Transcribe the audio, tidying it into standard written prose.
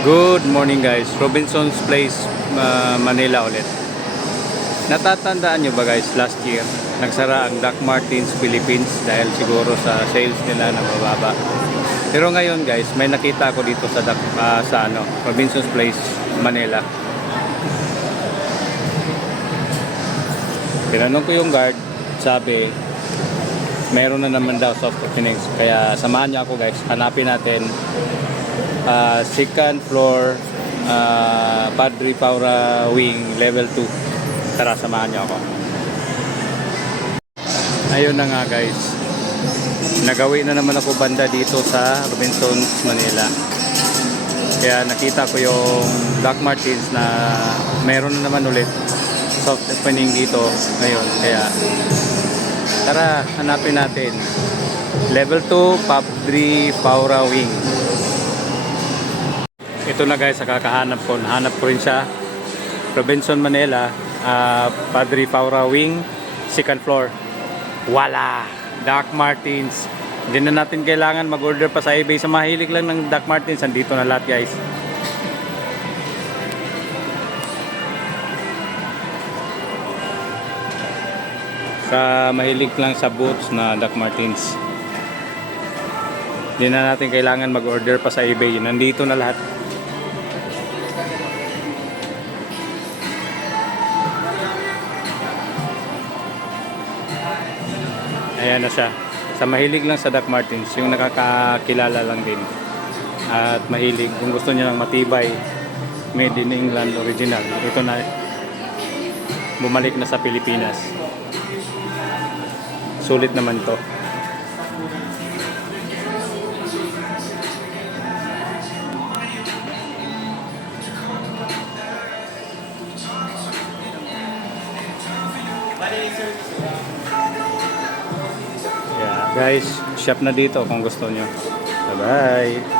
Good morning guys, Robinson's Place, Manila ulit. Natatandaan nyo ba guys, last year nagsara ang Doc Martens Philippines dahil siguro sa sales nila na mababa. Pero ngayon guys, may nakita ako dito sa Robinson's Place, Manila. Tinanong ko yung guard, sabi meron na naman daw soft openings. Kaya samahan nyo ako guys, hanapin natin second floor, Padre Paura Wing level 2. Tara, samahan niyo ako. Ayun na nga guys, nagawi na naman ako banda dito sa Robinson's Manila. Kaya nakita ko yung Doc Martens na meron na naman ulit soft opening dito ngayon. Kaya tara, hanapin natin level 2 Padre Paura Wing. Ito na guys, kakahanap ko. Nahanap ko rin siya. Robinson, Manila, Padre Paura Wing, second floor. Wala! Doc Martens. Hindi na natin kailangan mag-order pa sa eBay. Sa mahilig lang ng Doc Martens, andito na lahat guys. Sa mahilig lang sa boots na Doc Martens, hindi na natin kailangan mag-order pa sa eBay. Nandito na lahat. Ayan na siya. Sa mahilig lang sa Doc Martens, yung nakakakilala lang din. At mahilig, kung gusto niyo ng matibay, made in England original. Ito na, bumalik na sa Pilipinas. Sulit naman to. Guys, shop na dito kung gusto nyo. Bye bye.